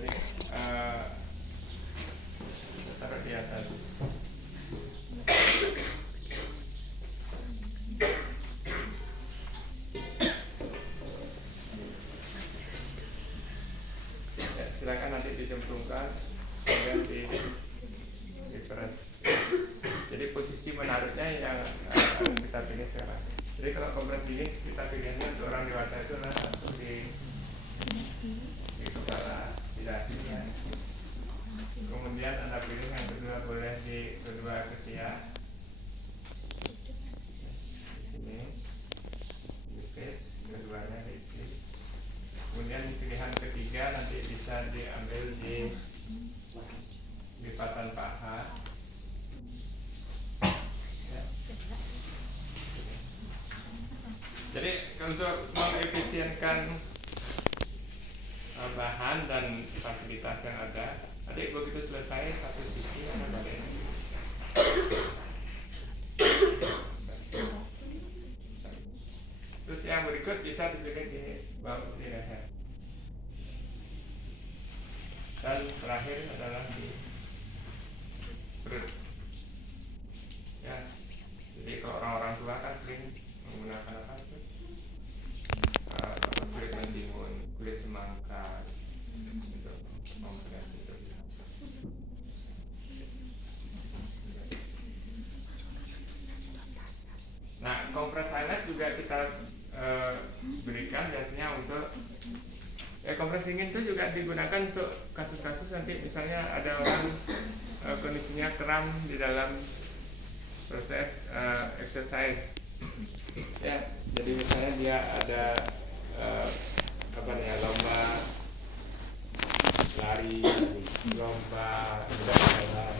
Jadi kita taruh di atas. Ya, silakan nanti dicemplungkan, kemudian diperas. Jadi posisi menaruhnya yang harus kita pilih sekarang. Jadi kalau kompres dingin kita pilihnya untuk orang dewasa itu adalah satu di kepala, di dahinya. Kemudian Anda pilih yang kedua boleh di kedua ketiak. Di sini, dipit, keduanya diisi. Kemudian pilihan ketiga nanti bisa diambil di lipatan paha. Ya. Jadi untuk mengefisienkan bahan dan fasilitas yang ada, nanti begitu selesai satu sisi Anda pakai ini. Terus yang berikut bisa dipilih di bawah di leher. Dan terakhir adalah di perut. Ya, jadi kalau orang-orang tua kan sering menggunakan apa itu? Kulit mentimun, kulit semangka, untuk kompres itu. Nah, kompres hangat juga kita berikan biasanya untuk kompres dingin itu juga digunakan untuk kasus-kasus nanti misalnya ada orang kondisinya kram di dalam proses exercise. Ya, jadi misalnya dia ada lomba lari, lomba jalan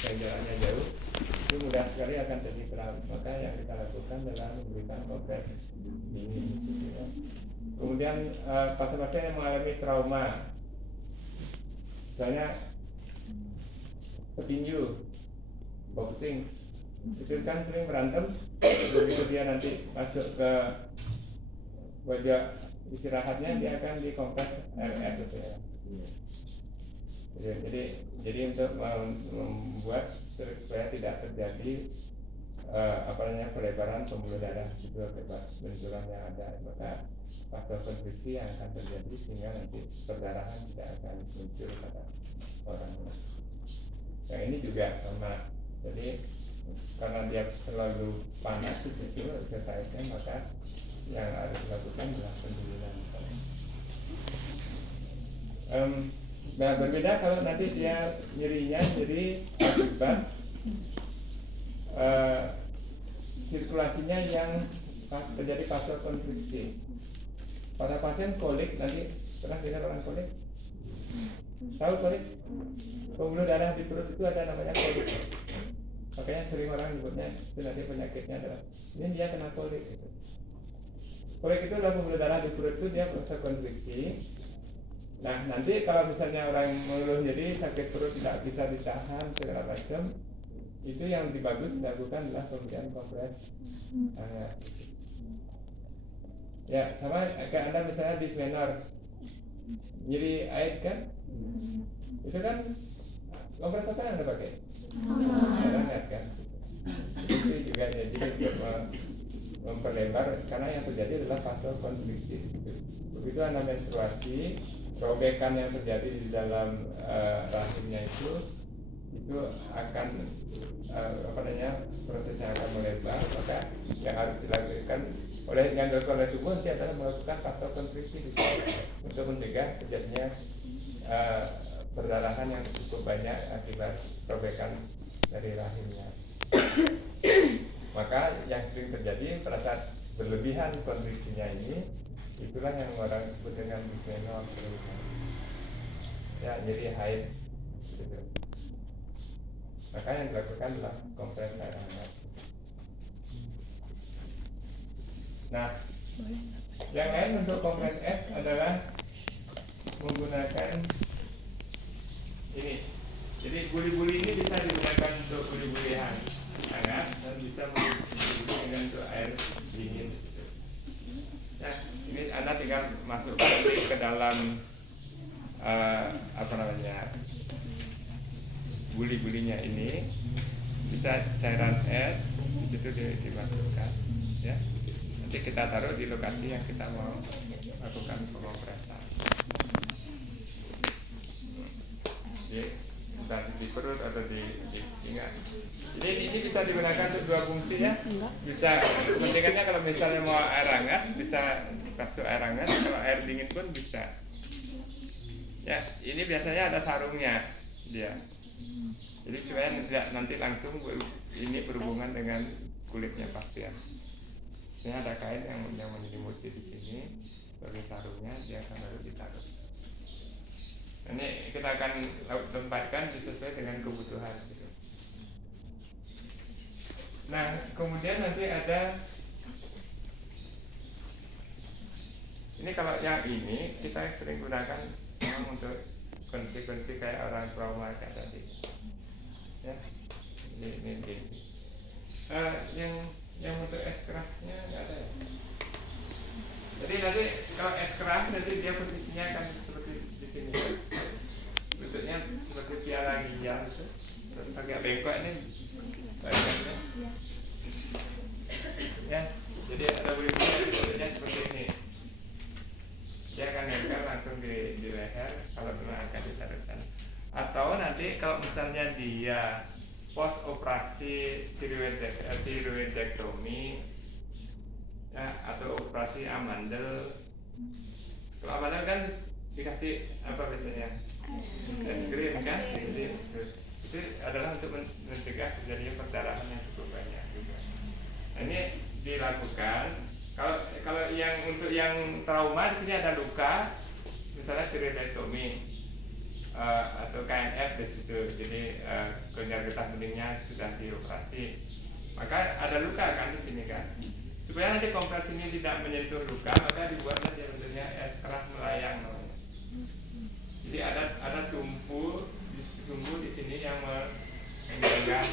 yang jalannya jauh, itu mudah sekali akan terjadi kram. Maka yang kita lakukan adalah memberikan kompres dingin. Ya. Kemudian pasien-pasien yang mengalami trauma, misalnya petinju, boxing, itu kan sering berantem. Begitu dia nanti masuk ke wajah istirahatnya, dia akan dikompres RS ya. Jadi untuk membuat supaya tidak terjadi pelebaran pembuluh darah itu akibat benturan yang ada, maka faktor kontriksi yang akan terjadi sehingga nanti perdarahan tidak akan muncul pada orang. Yang ini juga sama. Jadi karena dia terlalu panas di situ exercise-nya, maka yang harus dilakukan adalah pendinginan. Nah, berbeda kalau nanti dia nyerinya jadi akibat sirkulasinya yang terjadi vasokonstriksi. Pada pasien kolik, nanti pernah dengar orang kolik? Tahu kolik? Pembuluh darah di perut itu ada namanya kolik. Makanya sering orang nyebutnya itu nanti penyakitnya adalah ini dia kena kolik. Gitu. Kolik itu adalah pembuluh darah di perut itu dia vasokonstriksi. Nah, nanti kalau misalnya orang mengeluh jadi sakit perut tidak bisa ditahan segala macam, itu yang lebih bagus dilakukan adalah pemberian kompres hangat. Ya, sama kayak Anda misalnya dismenor, nyeri air kan? Itu kan kompres apa yang Anda pakai? Hangat kan? Itu juga jadi untuk memperlebar karena yang terjadi adalah vasokonstriksi. Begitu Anda menstruasi, robekan yang terjadi di dalam rahimnya itu akan prosesnya akan melebar. Maka yang harus dilakukan yang dilakukan oleh tubuh nanti adalah melakukan vasokonstriksi untuk mencegah terjadinya perdarahan yang cukup banyak akibat robekan dari rahimnya. Maka yang sering terjadi pada saat berlebihan konstriksinya ini, itulah yang orang sebut dengan dismenor. Ya, jadi haid gitu. Maka yang dilakukan adalah kompres air hangat. Nah, yang lain untuk kompres es adalah menggunakan ini. Jadi buli-buli ini bisa digunakan untuk buli-buli hangat dan bisa menggunakan dengan untuk air dingin. Nah, ini Anda tinggal masukkan ke dalam apa namanya, buli-bulinya ini bisa cairan es di situ dimasukkan, ya. Nanti kita taruh di lokasi yang kita mau lakukan pengopresan. Entah di perut atau di pinggang. Ini bisa digunakan untuk dua fungsi ya. Bisa, kepentingannya kalau misalnya mau air hangat bisa masuk air hangat, kalau air dingin pun bisa. Ya, ini biasanya ada sarungnya dia. Jadi supaya tidak nanti langsung ini berhubungan dengan kulitnya pasien. Biasanya ada kain yang menyelimuti di sini sebagai sarungnya, dia akan baru ditaruh. Ini kita akan tempatkan sesuai dengan kebutuhan. Nah, kemudian nanti ada ini, kalau yang ini kita sering gunakan memang untuk kondisi-kondisi kayak orang trauma kayak tadi. Ya, ini. Yang untuk ekskrahnya nggak ada ya. Jadi nanti kalau ekskrah nanti dia posisinya akan seperti di sini. Bentuknya seperti piala ginjal itu. Terus agak bengkok ini bagiannya. Ya, jadi ada bentuknya seperti ini. Dia akan nempel langsung di leher kalau memang akan ditaruh sana. Atau nanti kalau misalnya dia post operasi tiroidektomi ya, atau operasi amandel. Kalau amandel kan dikasih apa biasanya? Es krim kan? Jadi, itu adalah untuk mencegah terjadinya perdarahan yang cukup banyak juga. Nah, ini dilakukan kalau yang untuk yang trauma di sini ada luka, misalnya tiroidektomi. Atau KNF di situ, jadi kelenjar getah beningnya sudah dioperasi, maka ada luka kan di sini kan. Supaya nanti kompres ini tidak menyentuh luka, maka dibuatlah dia bentuknya es kerah melayang namanya. Jadi ada tumpu di sini yang menjaga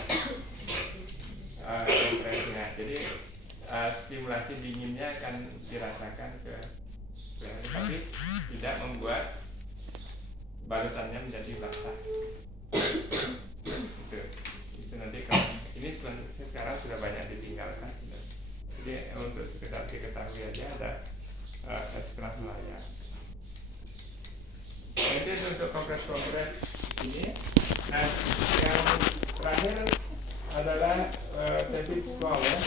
kompresnya. Jadi stimulasi dinginnya akan dirasakan tapi tidak membuat balutannya menjadi basah. Itu nanti kalau ini sekarang sudah banyak ditinggalkan sudah. Jadi untuk sekedar diketahui aja ada es kerah melayang. Nanti untuk kompres ini. Nah, yang terakhir adalah David Squall ya.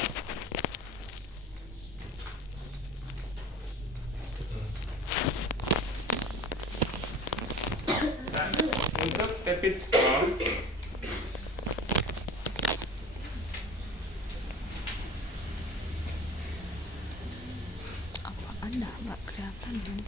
Untuk David Squall apa anda nggak kelihatan dong?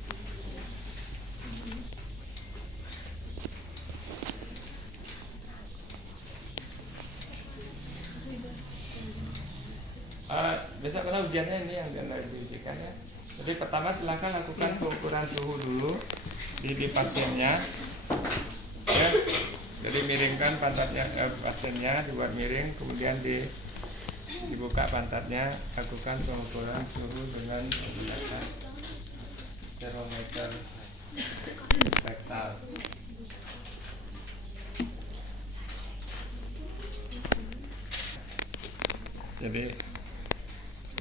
Besok karena ujiannya ini yang diujikan ya. Jadi pertama silakan lakukan pengukuran suhu dulu di pasiennya. Ya, jadi miringkan pantatnya pasiennya, dibuat miring, kemudian dibuka pantatnya, lakukan pengukuran suhu dengan menggunakan termometer rektal. Jadi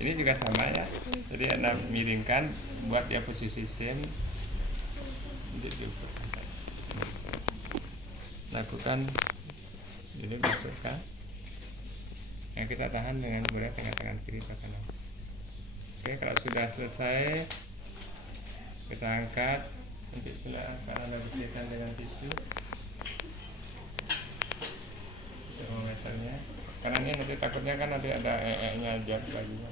ini juga sama ya. Jadi Anda miringkan, buat dia posisi sin, lakukan, jadi masukkan. Yang kita tahan dengan kemudian tangan kiri ke kanan. Oke, kalau sudah selesai kita angkat. Nanti silakan Anda bersihkan dengan tisu termometernya. Karena ini nanti takutnya kan nanti ada nya jam baginya.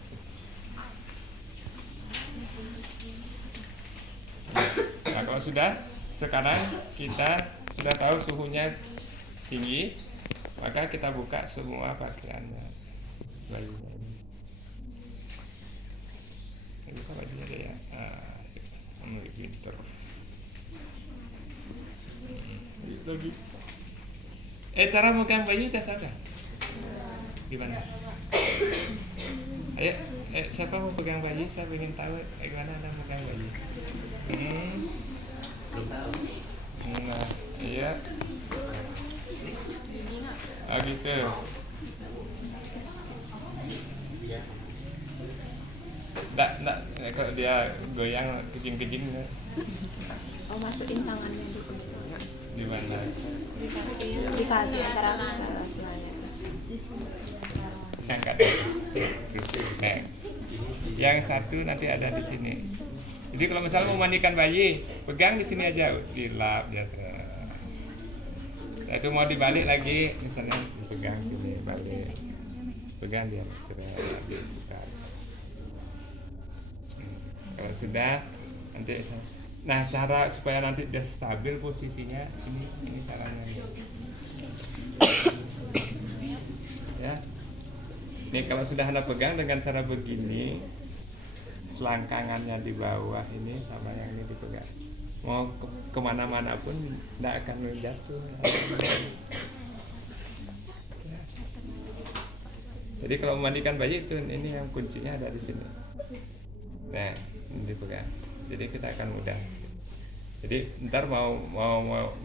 Nah, kalau sudah, sekarang kita sudah tahu suhunya tinggi, maka kita buka semua pakaiannya bayinya ini. Ini buka bajunya deh ya. Pinter. Lagi. Cara megang bayi udah tahu kan? Gimana? Ayo, siapa mau pegang bayi? Saya ingin tahu bagaimana Anda megang bayi. Belum tahu. gitu. Enggak, kalau dia goyang kejing-kejing Oh, masukin tangannya di sini. di mana? Di kaki antara selanya. Angkat. Nah, yang satu nanti ada di sini. Jadi kalau misalnya mau mandikan bayi, pegang di sini aja, dilap ya. Nah, itu mau dibalik lagi, misalnya pegang sini balik, pegang dia disikat. Kalau sudah nanti, nah cara supaya nanti dia stabil posisinya ini caranya. Ya, nih kalau sudah Anda pegang dengan cara begini, selangkangannya di bawah ini sama yang ini dipegang, mau kemana-mana pun tidak akan jatuh. Ya. Jadi kalau memandikan bayi itu ini yang kuncinya ada di sini. Nah, ini dipegang. Jadi kita akan mudah. Jadi ntar mau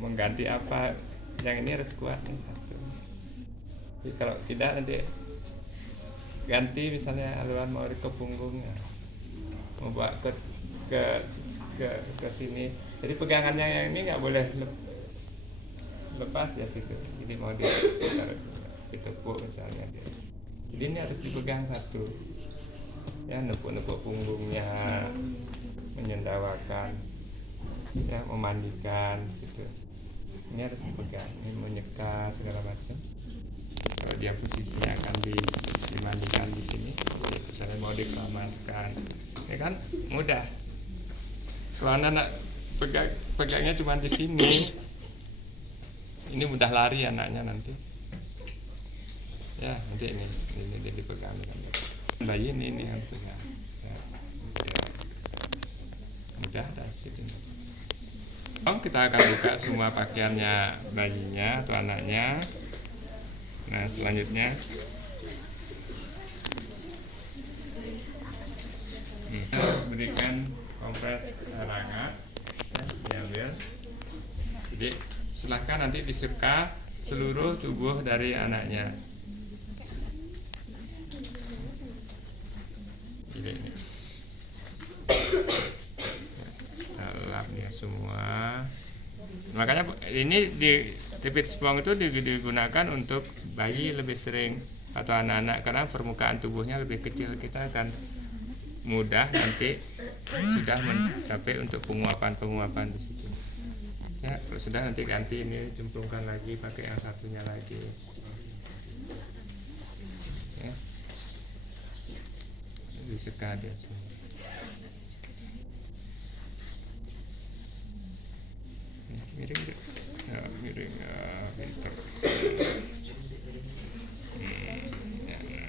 mengganti apa, yang ini harus kuat nih satu. Jadi kalau tidak nanti ganti misalnya aluan mau ke punggungnya, mau bawa ke sini. Jadi pegangannya yang ini nggak boleh lepas ya situ. Jadi mau ditekuk misalnya dia. Jadi ini harus dipegang satu. Ya, nepuk-nepuk punggungnya, menyendawakan, ya, memandikan situ. Ini harus dipegang, ini menyeka segala macam. Kalau dia posisinya akan dimandikan di sini, misalnya mau dikeramaskan, ya kan mudah. Kalau anak pegangnya cuma di sini, ini mudah lari anaknya nanti. Ya, nanti ini dipegang dengan bayi ini yang pegang. Ya. Mudah dah situ. Kita akan buka semua pakaiannya bayinya atau anaknya. Nah, selanjutnya berikan kompres air hangat, diambil. Jadi silahkan nanti diseka seluruh tubuh dari anaknya. Ini lap dia semua. Makanya ini di tipit spong itu digunakan untuk bayi lebih sering atau anak-anak, karena permukaan tubuhnya lebih kecil, kita akan mudah nanti sudah mencapai untuk penguapan di situ. Ya, kalau sudah nanti ganti ini, cemplungkan lagi pakai yang satunya lagi. Ya. Diseka dia semua. Miring ya, miring ya, pinter. Ya.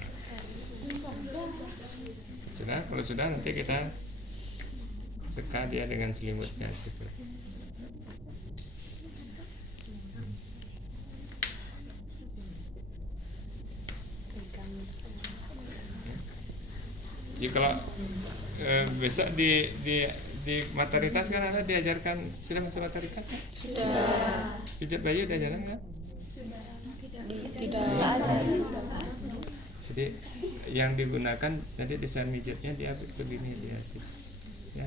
Sudah, kalau sudah nanti kita seka dia dengan selimutnya situ. Jadi kalau besok di Materitas kan Anda diajarkan, sudah masuk Materitas kan? Sudah. Pijat bayi diajarkan kan? Tidak ada. Jadi yang digunakan nanti desain pijatnya dia begini dia sih. Ya.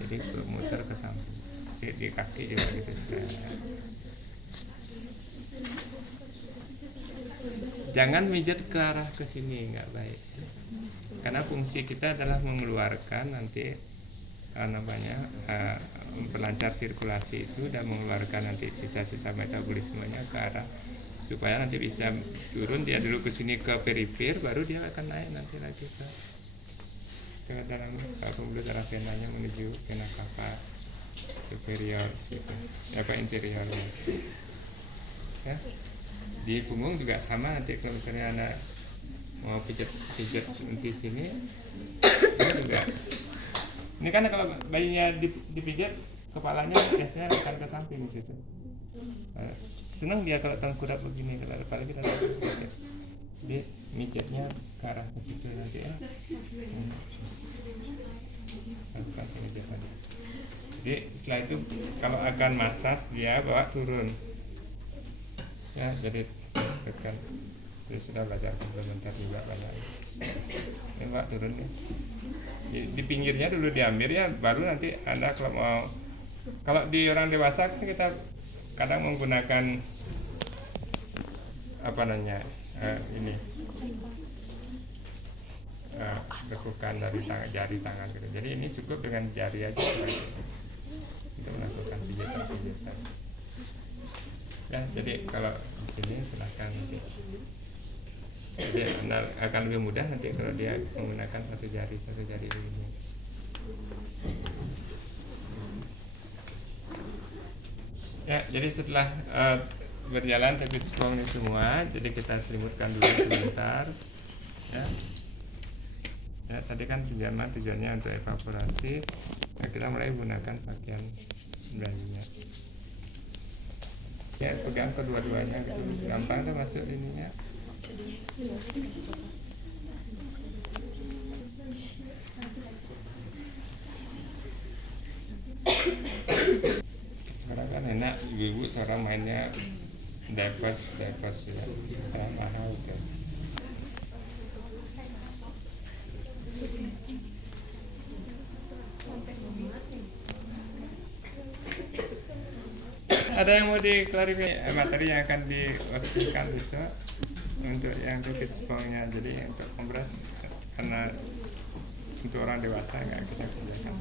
Jadi muter ke samping. Di kaki juga gitu. Jangan mijat ke arah ke sini, nggak baik. Karena fungsi kita adalah mengeluarkan nanti memperlancar sirkulasi itu dan mengeluarkan nanti sisa-sisa metabolismenya ke arah supaya nanti bisa turun dia dulu ke sini ke perifер, baru dia akan naik nanti lagi ke dalam pembuluh darah venanya menuju vena cava superior gitu, apa inferiornya. Ya. Di punggung juga sama, nanti kalau misalnya anak mau pijat di sini, ini juga. Ini kan kalau bayinya dipijat, kepalanya biasanya akan ke samping situ. Senang dia kalau tengkurap begini, kalau apalagi kita pijat. Jadi mijatnya ke arah ke situ nanti ya. Lakukan pemijatan. Jadi setelah itu kalau akan masas dia bawa turun. Ya, jadi kan dia sudah belajar komplementer juga banyak. Ini Mbak turun nih. Di pinggirnya dulu diambil ya, baru nanti Anda kalau di orang dewasa kan kita kadang menggunakan ini lekukan dari jari tangan gitu. Jadi ini cukup dengan jari aja untuk melakukan pijatan. Ya, jadi kalau di sini silahkan nanti. Jadi akan lebih mudah nanti kalau dia menggunakan satu jari ini. Ya, jadi setelah berjalan tapis sprong ini semua, jadi kita selimutkan dulu sebentar. Ya. Ya, tadi kan tujuannya untuk evaporasi. Nah, kita mulai gunakan pakaian bayinya. Ya, pegang kedua-duanya gitu. Gampang tuh masuk ininya. Sekarang kan enak ibu-ibu sekarang mainnya diapers ya, mahal kan. Ada yang mau diklarifikasi materi yang akan dipostingkan besok untuk yang tapis sprongnya. Jadi untuk kompres karena untuk orang dewasa nggak kita kerjakan.